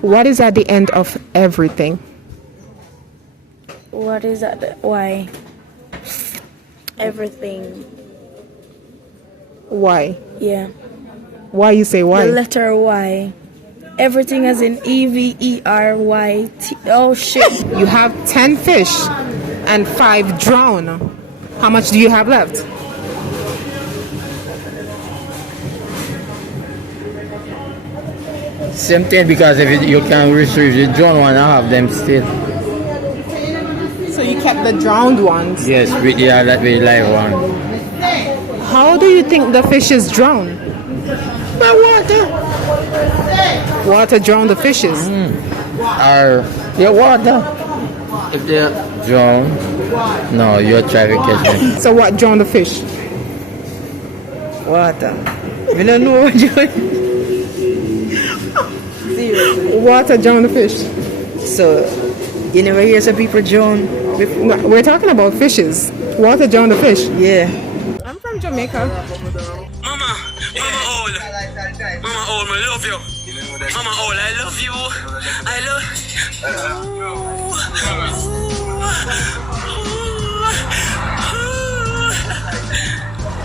What is at the end of everything? What is that? Why? Everything. Why? Yeah. Why you say why? The letter Y. Everything as in EVERYT. Oh shit. You have 10 fish and 5 drown. How much do you have left? Same thing, because if you can retrieve the drowned one, I have them still. So you kept the drowned ones. Yes, yeah, that be live one. How do you think the fishes drown? By water. Water drown the fishes. Or yeah, water. If they're drowned, no, you're trying to catch them. So what drown the fish? Water. We don't know what you're. Water drown the fish. So, you never hear some people drown before? No, we're talking about fishes. Water drown the fish. Yeah. I'm from Jamaica. Mama old, I love you. Mama old, I love you. I love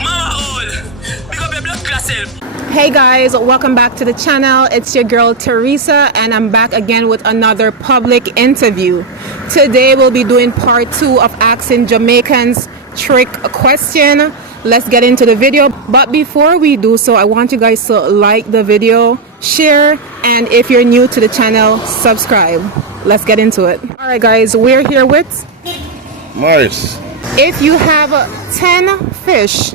Mama old, pick up your blood class self. Hey guys, welcome back to the channel. It's your girl Teresa and I'm back again with another public interview. Today we'll be doing part 2 of asking Jamaicans trick question. Let's get into the video, but before we do so, I want you guys to like the video, share, and if you're new to the channel, subscribe. Let's get into it. All right guys, we're here with Morris. if you have 10 fish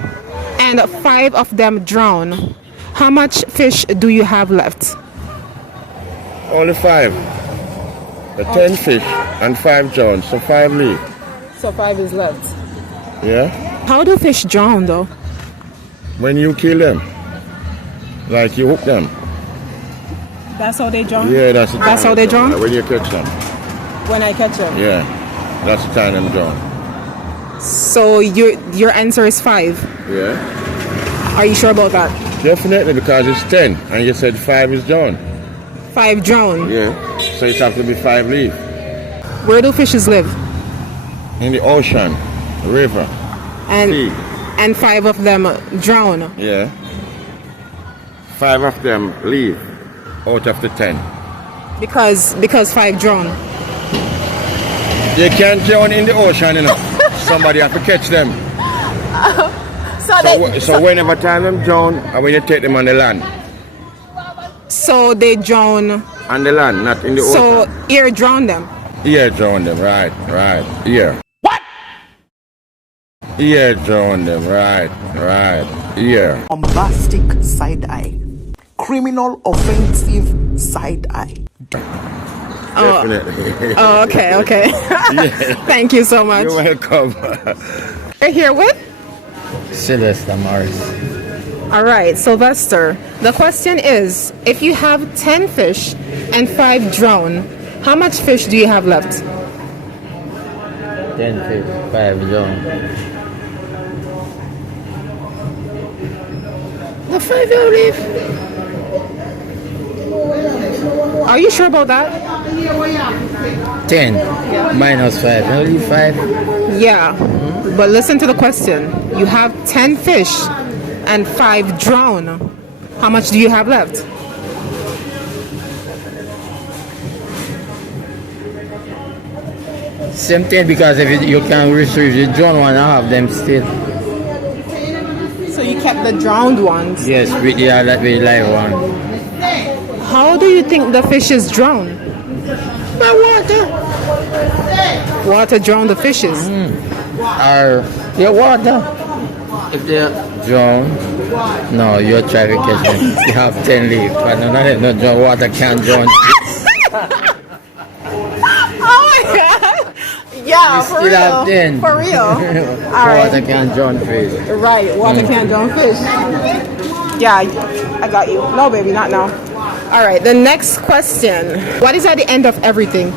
and 5 of them drown, how much fish do you have left? Only 5. The 10 fish and 5 drowned, so 5 leave. So 5 is left. Yeah? How do fish drown though? When you kill them, like you hook them. That's how they drown? Yeah, that's the time. That's how they drown? When you catch them. When I catch them? Yeah, that's the time them drown. So your answer is 5. Yeah? Are you sure about that? Definitely, because it's 10 and you said 5 is drowned. 5 drown? Yeah, so it have to be 5 leave. Where do fishes live? In the ocean, river, sea. And 5 of them drown? Yeah. 5 of them leave out of the 10. Because 5 drown. They can't drown in the ocean, you know. Somebody have to catch them. So whenever time them drown, and when you take them on the land. So they drown. On the land, not in the ocean. So air drown them. Ear drown them, right, ear. What? Ear drown them, right, ear. Bombastic side eye, criminal offensive side eye. Definitely. Oh, okay. Yeah. Thank you so much. You're welcome. We're here with? Sylvester Morris. All right, Sylvester. The question is, if you have 10 fish and 5 drown, how much fish do you have left? 10 fish, 5 drowned. The 5 you leave. Are you sure about that? 10 minus 5. Only 5. Yeah, but listen to the question. You have 10 fish and 5 drown. How much do you have left? Same thing, because if you can retrieve the drowned one, I have them still. So you kept the drowned ones. Yes, yeah, that be live one. How do you think the fishes drown? By water. Water drown the fishes. Or yeah, water. If they're drowned, no, you're trying to catch them. You have 10 leave, but none of them no drown. Water can't drown. Oh my god! Yeah, You for still real. have 10. For real. All Water right. can't drown fish. Right, water can't drown fish. Yeah, I got you. No, baby, not now. All right, the next question. What is at the end of everything?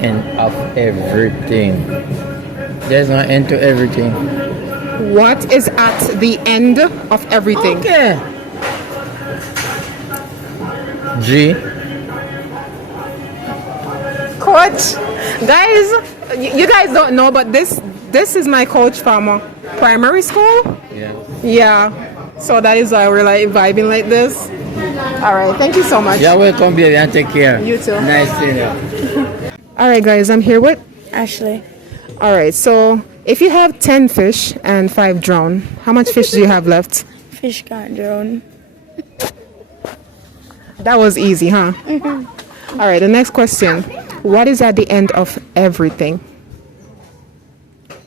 End of everything. There's no end to everything. What is at the end of everything? Okay. G. Coach, guys, you guys don't know, but this is my coach from primary school. Yeah. Yeah, so that is why we're like vibing like this. All right, thank you so much. You're welcome, baby, and take care. You too. Nice seeing you. All right, guys, I'm here with. Ashley. All right, so if you have 10 fish and 5 drown, how much fish do you have left? Fish can't drown. That was easy, huh? All right, the next question. What is at the end of everything?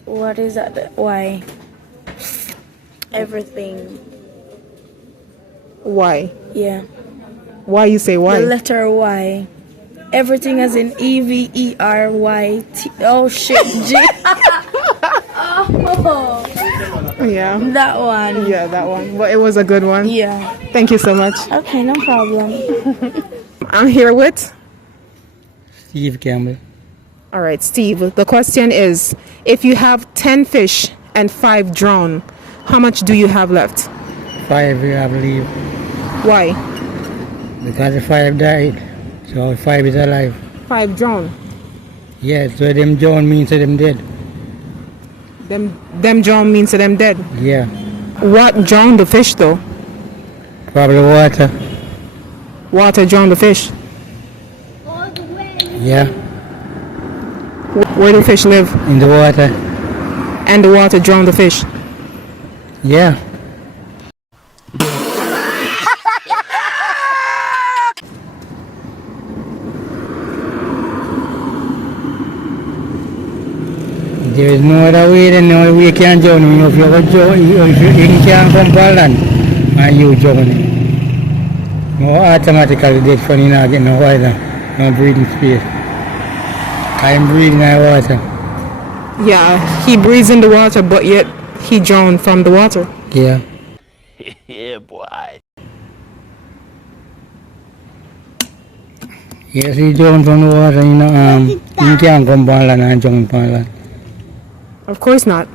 What is that? Why? Everything. Why? Yeah. Why you say why? The letter Y. Everything as in EVERYT. Oh shit, G. Yeah. That one. Yeah, that one. But it was a good one. Yeah. Thank you so much. Okay, no problem. I'm here with. Steve Campbell. All right, Steve. The question is, if you have 10 fish and 5 drown, how much do you have left? 5, I believe, Why? because the 5 died, so 5 is alive. 5 drown. Yeah, so them John means that them dead. Them drown means that them dead. Yeah, What drowned the fish though? probably water. Water drowned the fish. Yeah, Where do fish live? in the water. And the water drowned the fish. Yeah. There is no other way than the only way you can drown him. If you go drown, if you can't come to land and you drown him. You automatically dead for you not get no water, no breathing space. I'm breathing in water. Yeah, he breathes in the water, but yet he drowned from the water. Yeah. Yeah, boy. Yes, he drowned from the water, you can't come to land and drown from land. Of course not.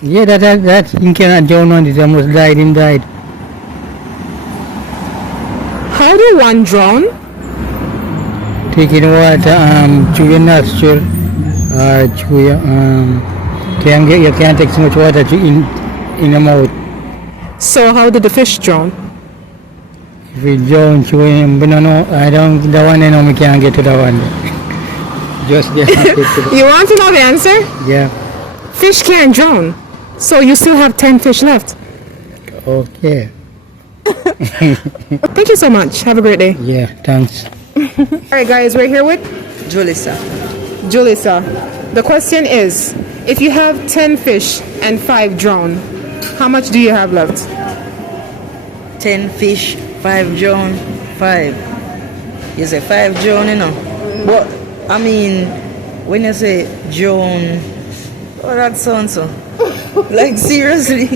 Yeah, that you cannot drown on it. He almost died, him died. How do one drown? Taking water through your nostril or through your you can't take so much water in the mouth. So how did the fish drown? If you drown through him, but no, I don't, the one I know we can't get to the one. Just get to the, You want to know the answer? yeah. Fish can't drown. So you still have 10 fish left. Okay. Thank you so much. Have a great day. Yeah, thanks. All right, guys, we're here with Julissa. Julissa. The question is, if you have 10 fish and 5 drown, how much do you have left? 10 fish, 5 drown, 5. You say 5 drown, you know. But, I mean, when you say drown, oh, that sounds so. Like, seriously.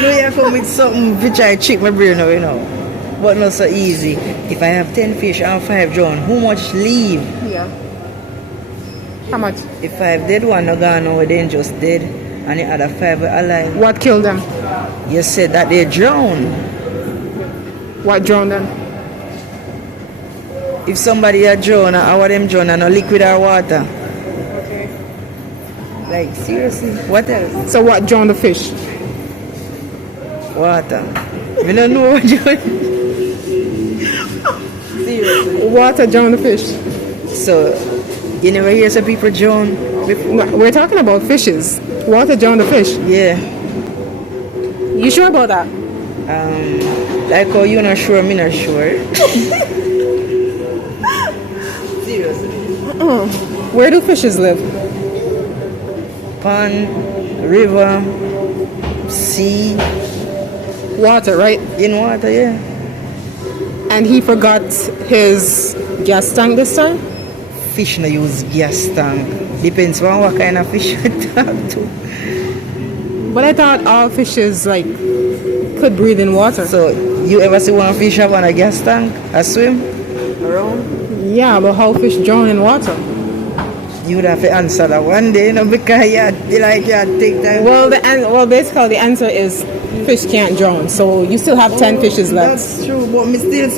No, you have to come with something which I trick my brain now, you know. But not so easy. If I have 10 fish and 5 drown, how much leave? Yeah. How much? If 5 dead, one no gone now, then just dead. And the other 5 are alive. What killed them? You said that they drown. What drowned them? If somebody a drown, how are them drown and no liquid or water? Okay. Like, seriously, what else? So what drowned the fish? Water. We don't know what drown. Seriously. Water drowned the fish. So, you never hear some people drown before? No, we're talking about fishes. Water drowned the fish. Yeah. You sure about that? Like how you not sure, me not sure. Seriously. Where do fishes live? Pond, river, sea, Water, right? in water, yeah. And he forgot his gas tank this time? Fish no use gas tank. Depends on what kind of fish you talk to. But I thought all fishes like could breathe in water. So, you ever see one fish have on a gas tank? A swim? Around? Yeah, but how fish drown in water? you would have to answer that one day, you know, because you take time. Well, basically the answer is fish can't drown. So you still have 10 fishes left. That's true, but me still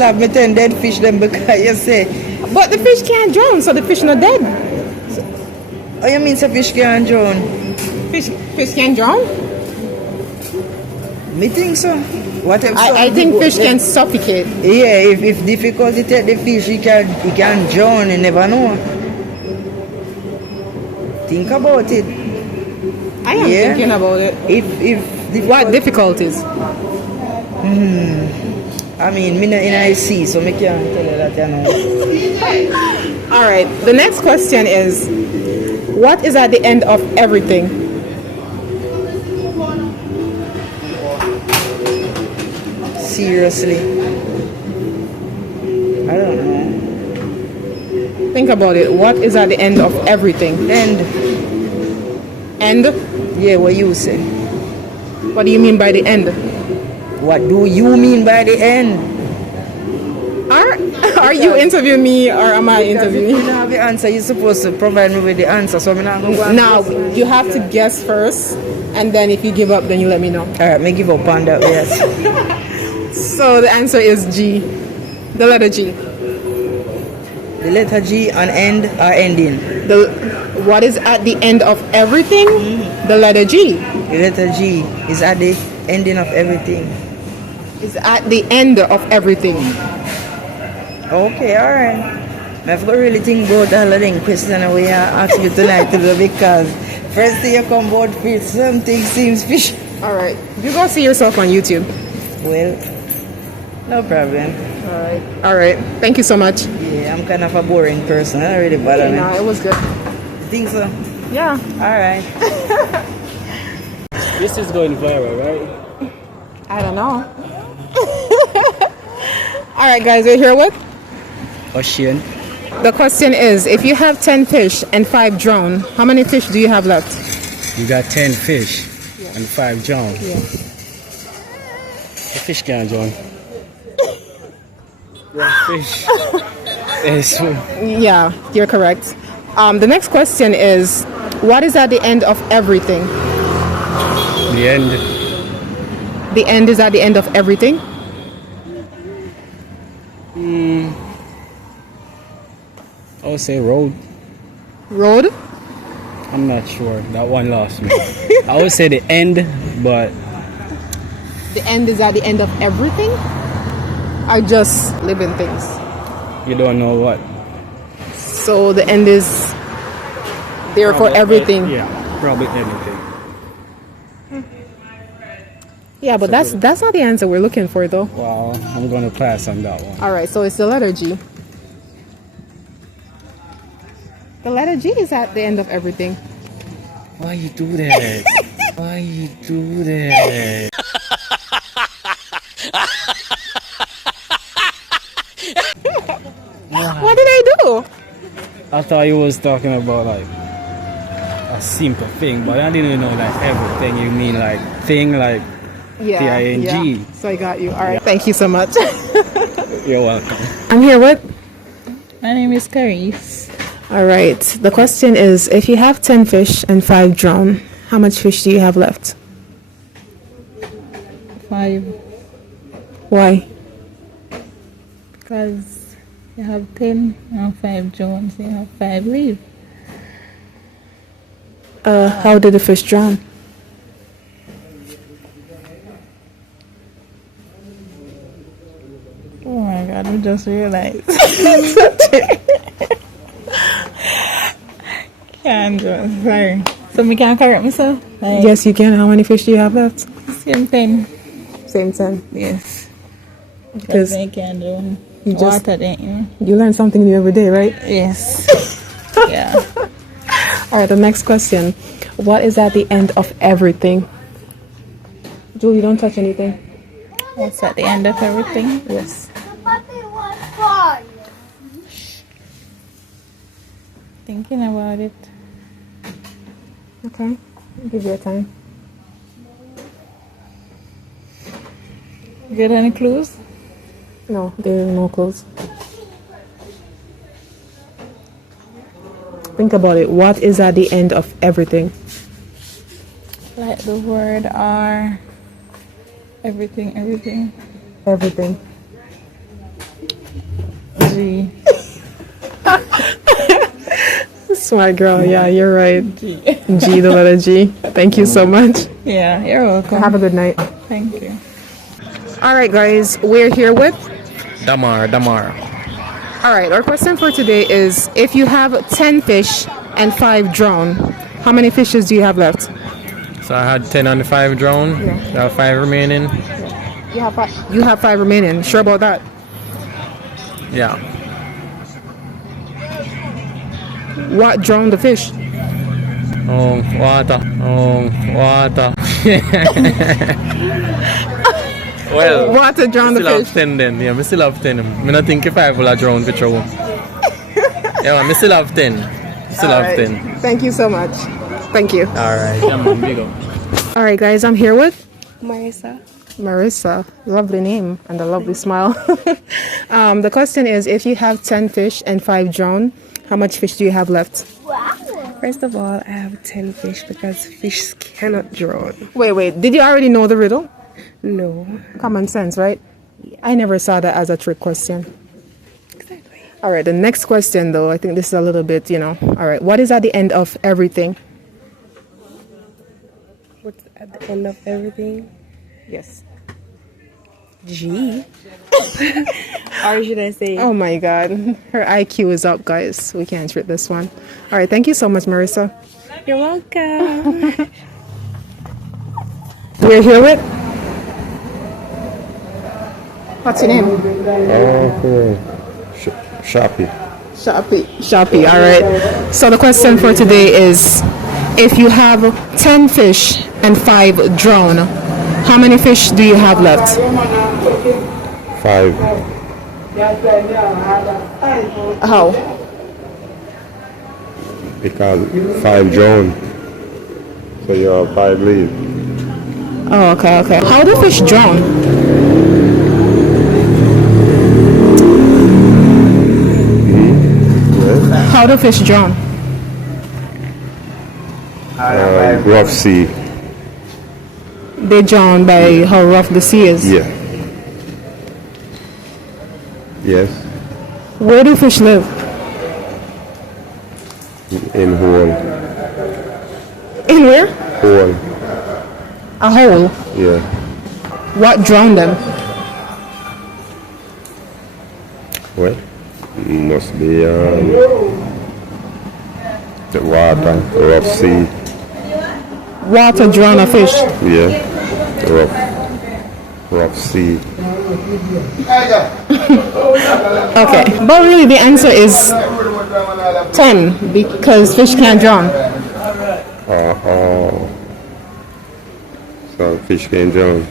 have my 10 dead fish then because you say. But the fish can't drown, so the fish not dead. Oh, you mean the fish can't drown? Fish can't drown? Me think so. What if I think fish can suffocate. Yeah, if difficulty take the fish, he can drown, you never know. Think about it. I am thinking about it. What difficulties? I mean, me not in I see, so me can't tell you that, you know. All right. The next question is, what is at the end of everything? Seriously, I don't know. Think about it. What is at the end of everything? End. End? Yeah, what you say? What do you mean by the end? What do you mean by the end? Are you interviewing me or am I interviewing you? you? You don't have the answer. You're supposed to provide me with the answer, so I'm not going to go. Now, you have to guess first, and then if you give up, then you let me know. All right, me give up on that, yes. So the answer is G. The letter G. The letter G and end are ending. What is at the end of everything? The letter G. The letter G is at the ending of everything. Is at the end of everything. Okay, alright. I have to really think about all of them questions we ask you tonight because first thing you come about fish, something seems fishy. Alright. You go see yourself on YouTube. Well, no problem. Alright. Thank you so much. Yeah, I'm kind of a boring person. I don't really bother me. No, it was good. Think so? Yeah. Alright. This is going viral, right? I don't know. Alright guys, we're here with? Ocean. The question is, if you have 10 fish and 5 drown, how many fish do you have left? You got 10 fish and 5 drown. Yeah. The fish can't drown. One fish. Yes. Yeah, you're correct. The next question is, what is at the end of everything? The end. The end is at the end of everything? I would say road. Road? I'm not sure. That one lost me. I would say the end, but The end is at the end of everything? Or just living things? you don't know what. So the end is there for everything. Yeah, probably anything. Yeah, but that's not the answer we're looking for though. Wow, I'm going to pass on that one. Alright, so it's the letter G. The letter G is at the end of everything. Why you do that? Why you do that? What did I do? I thought you was talking about like a simple thing, but I didn't know like everything. You mean like thing like T-I-N-G. Yeah. So I got you. Alright, thank you so much. You're welcome. I'm here with? My name is Carice. Alright, the question is, if you have 10 fish and 5 drown, how much fish do you have left? 5. Why? Because you have 10 and 5 Jones, you have 5 leave. How did the fish drown? Oh my God, I just realized. Can't do, sorry. So me can't correct myself? Like, Yes, you can. How many fish do you have left? same 10. Same 10. Yes. Because Because I can't do you just- water then, you know? you learn something new every day, right? Yes. Yeah. Alright, the next question. What is at the end of everything? Julie, don't touch anything. What's at the end of everything? Yes. Thinking about it. Okay. I'll give you a time. Get any clues? No, there are no clues. Think about it. What is at the end of everything? Like the word R. Everything. Everything. G. Smart girl. Yeah, you're right. G, the letter G. Thank you so much. Yeah, you're welcome. Have a good night. Thank you. All right, guys. We're here with Damar. All right, our question for today is if you have 10 fish and 5 drown, how many fishes do you have left? So I had 10 and 5 drowned. Yeah. I have 5 remaining. You have 5. You have 5 remaining. Sure about that? Yeah. What drowned the fish? Water. Well, Water drowned the still have fish. 10 then. Yeah, I still have 10. I don't think if 5 will have drowned for sure. Yeah, I still have 10. Still All have right. 10. Thank you so much. Thank you. Alright, yeah, man, big up. All right, guys, I'm here with Marissa. Lovely name and a lovely smile. The question is if you have 10 fish and 5 drown, how much fish do you have left? First of all, I have 10 fish because fish cannot drown. Wait. Did you already know the riddle? No. Common sense, right? Yeah. I never saw that as a trick question. Exactly. All right, the next question, though, I think this is a little bit, All right, what is at the end of everything? What's at the end of everything? Yes. G. Or should I say? Oh my God, her IQ is up, guys. We can't treat this one. All right, thank you so much, Marissa. You're welcome. We're here with. What's your name? Sharpie. All right. So the question for today is, if you have 10 fish and 5 drown, how many fish do you have left? 5. How? Because 5 drowned. So you have 5 leave. Oh, okay. How do fish drown? How do fish drown? Rough sea. They drown by how rough the sea is. Yeah. Yes. Where do fish live? In hole. In where? Hole. A hole. Yeah. What drowned them? Well, must be the water, rough sea. Water drown a fish. Yeah. Rough sea. Okay, but really the answer is 10 because fish can't drown. So fish can drown.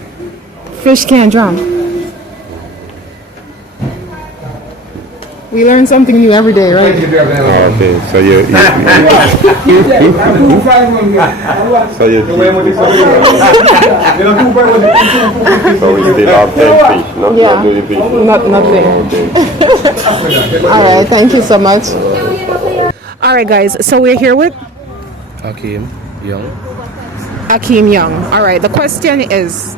Fish can't drown. We learn something new every day, right? Okay, so you so you so we still have 10 fish, not do the fish. Nothing. Okay. All right, thank you so much. All right, guys, so we're here with Akeem Young. All right, the question is,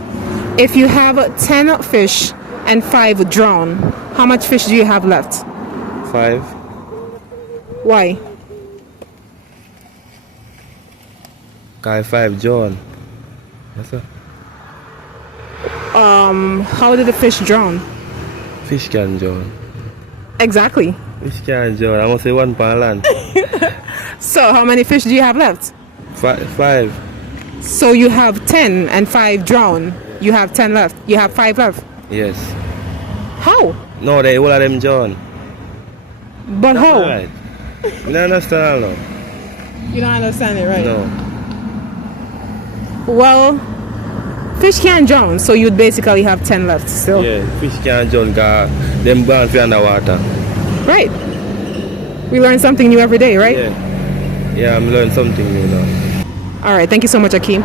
if you have 10 fish and 5 drown, how much fish do you have left? 5. Why? Guy 5 John. Yes, sir. How did the fish drown? Fish can drown. Exactly. Fish can drown. I must say 1 per land. So how many fish do you have left? 5. So you have 10 and 5 drown. You have 10 left. You have 5 left. Yes. How? No, they all of them drown. But how? Right. You don't understand now. You don't understand it, right? No. Well, fish can't drown, so you'd basically have 10 left still. Yeah, fish can drown because them born for underwater. Right. We learn something new every day, right? Yeah, I'm learning something new now. All right, thank you so much, Akeem.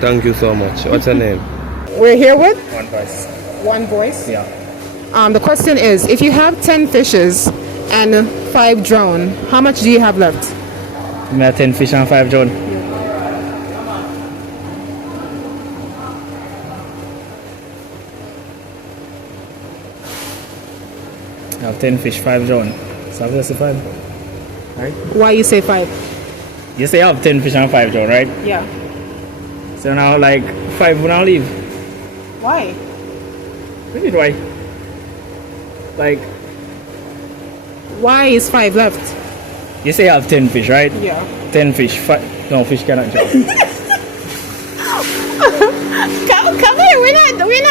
Thank you so much. What's your name? We're here with One Voice. One Voice. Yeah. The question is, if you have 10 fishes and 5 drown, how much do you have left? Me have 10 fish and 5 drown. I have 10 fish, 5 drown. So I've just 5. Right? Why you say 5? You say I have 10 fish and 5 drown, right? Yeah. So now like 5 will not leave. Why? What is why? Like, Why is 5 left? you say I have 10 fish, right? Yeah. 10 fish, 5. No, fish cannot drown. Come here, we're not done. We're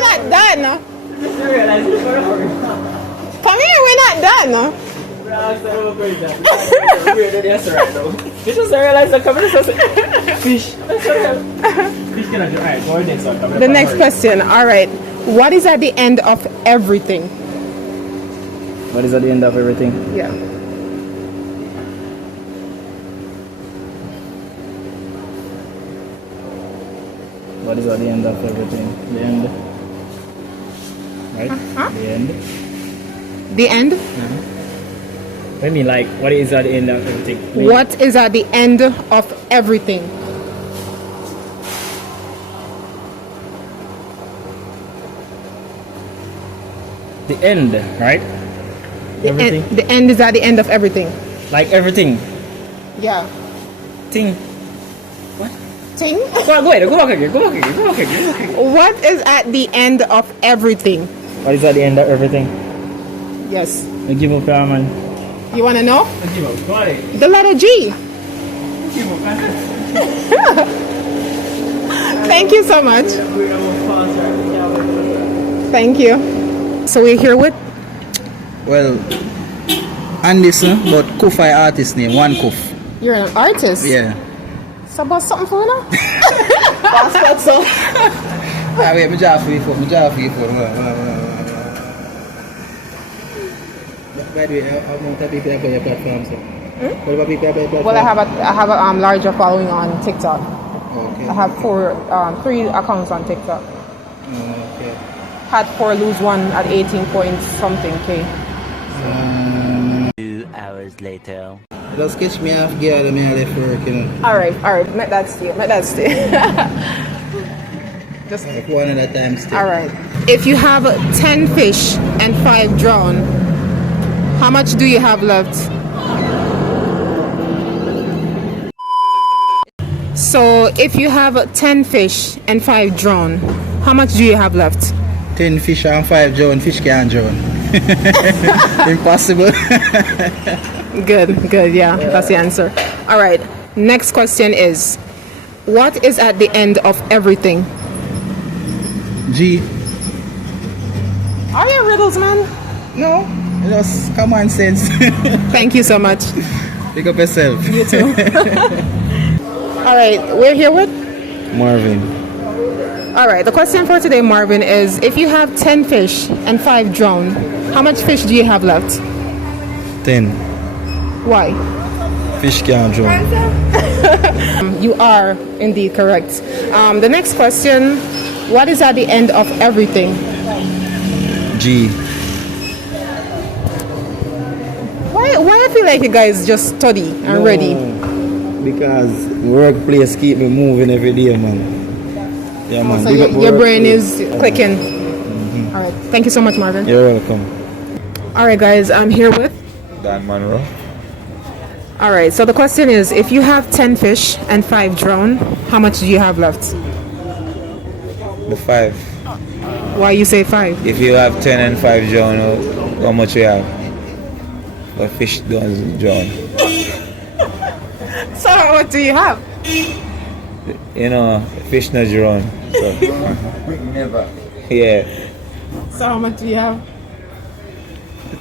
not done. Come here, we're not done. You just realize that coming fish. Fish cannot drown. Alright, go ahead, son. The next question. All right. What is at the end of everything? What is at the end of everything? Yeah. What is at the end of everything? The end. Right? Huh? The end. The end? I mean, like, what is at the end of everything? What is at the end of everything? The end, right? Everything. The end is at the end of everything. Like everything. Yeah. Thing. Thing? Go ahead, go back again. What is at the end of everything? What is at the end of everything? Yes. I give up, man. You want to know? I give up. Go ahead. The letter G. Give up, man. Thank you so much. Thank you. So we're here with Well, Anderson, but Kufai artist name, one Kuf. you're an artist. Yeah. So about something for you now? Passport so. Ah, wait, me job for you. By the way, how many people have on your platform, sir? What about people have on your platform? Well, I have a larger following on TikTok. Okay. I have 3 accounts on TikTok. Okay. Had 4, lose 1 at 18 point something K. 2 hours later. Just catch me off guard and I left work, you know. All right. Let that stay. Just like one at a time still. all right. If you have 10 fish and 5 drown, how much do you have left? So if you have 10 fish and 5 drown, how much do you have left? 10 fish and 5 drown, fish can't drown. Impossible. Good, yeah, that's the answer. All right, next question is, what is at the end of everything? G. Are you riddles, man? No, just common sense. Thank you so much. Pick up yourself. You too. All right, we're here with Marvin. All right, the question for today, Marvin, is if you have 10 fish and 5 drown, how much fish do you have left? 10. Why? Fish can't drown. You are indeed correct. The next question, what is at the end of everything? G. Why I feel like you guys just study and ready? Because workplace keep me moving every day, man. Yeah, man. So your brain is clicking. All right, thank you so much, Marvin. You're welcome. All right, guys, I'm here with Dan Monroe. All right, so the question is, if you have 10 fish and 5 drown, how much do you have left? The 5. Why you say 5? If you have 10 and 5 drown, how much you have? The fish don't drown. So what do you have? You know, fish not drown. So. Never. Yeah. So how much do you have?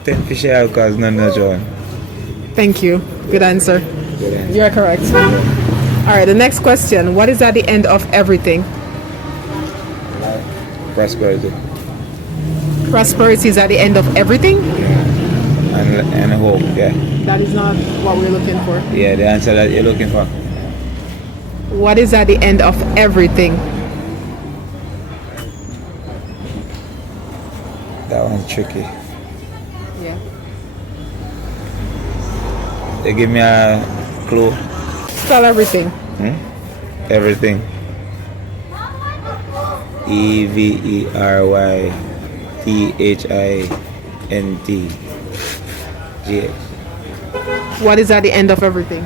10 fish I have because none not drown. Thank you. Good answer. Good answer. You're correct. All right, the next question. What is at the end of everything? Prosperity. Prosperity is at the end of everything? And hope, yeah. That is not what we're looking for. Yeah, the answer that you're looking for. What is at the end of everything? That one's tricky. Yeah. give me a clue. Spell everything. Everything. EVERYTHINT. G. What is at the end of everything?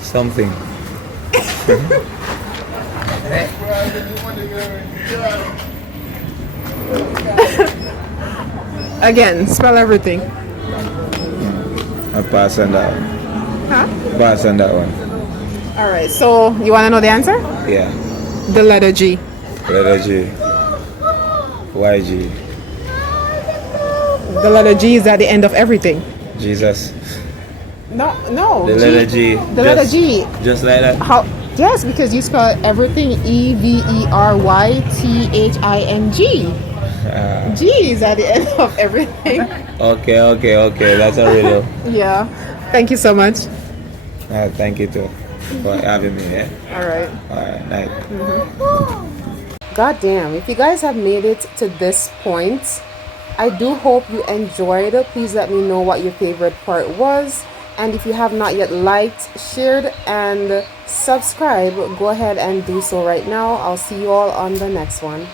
Something. Again, spell everything. I pass on that one. Huh? Pass on that one. All right. So you want to know the answer? Yeah. The letter G. Letter G. YG. The letter G is at the end of everything. Jesus. No, no. The letter G. The letter G. Just like that. How? Yes, because you spell everything EVERYTHING. G is at the end of everything. Okay. That's a riddle. Yeah. Thank you so much. Thank you too for having me. Yeah. All right. Night. God damn, if you guys have made it to this point, I do hope you enjoyed. Please let me know what your favorite part was. And if you have not yet liked, shared, and subscribed, go ahead and do so right now. I'll see you all on the next one.